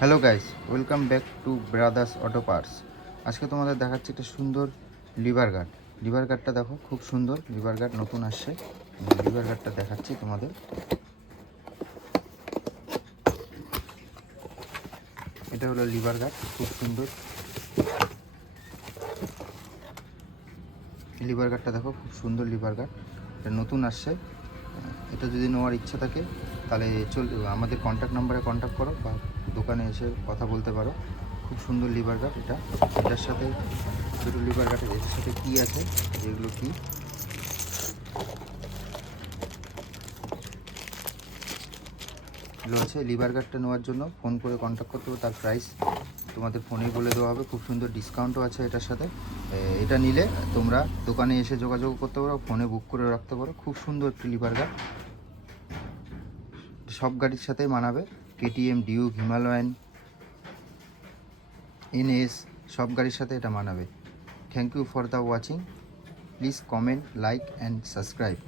Hello guys, welcome back to brothers auto parts. আজকে তোমাদের দেখাচ্ছি একটা সুন্দর লিভার গার্ড। লিভার গার্ডটা দেখো, খুব সুন্দর লিভার গার্ড, নতুন আসছে। লিভার গার্ডটা দেখাচ্ছি তোমাদের। এটা হলো লিভার গার্ড, খুব সুন্দর লিভার গার্ডটা দেখো, খুব সুন্দর লিভার গার্ড। এটা নতুন আসছে। এটা যদি নেওয়ার ইচ্ছা থাকে তাহলে আমাদের কন্ট্যাক্ট নাম্বারে কন্ট্যাক্ট করো বা দোকানে এসে কথা বলতে পারো। খুব সুন্দর লিভার গার্ড এটা। এটার সাথে দুটো লিভার গার্ডের এটার সাথে কী আছে, যেগুলো কি এগুলো আছে। লিভার গার্ডটা নেওয়ার জন্য ফোন করে কন্ট্যাক্ট করতে হবে, তার প্রাইস তোমাদের ফোনেই বলে দেওয়া হবে। খুব সুন্দর ডিসকাউন্টও আছে এটার সাথে। এটা নিলে তোমরা দোকানে এসে যোগাযোগ করতে পারো, ফোনে বুক করে রাখতে পারো। খুব সুন্দর একটি লিভার গার্ড, সব গাড়ির সাথে মানাবে। কেটিএম, ডিউক, হিমালয়ান, এনএস সব গাড়ির সাথে এটা মানাবে। Thank you for the watching. Please comment, like and subscribe.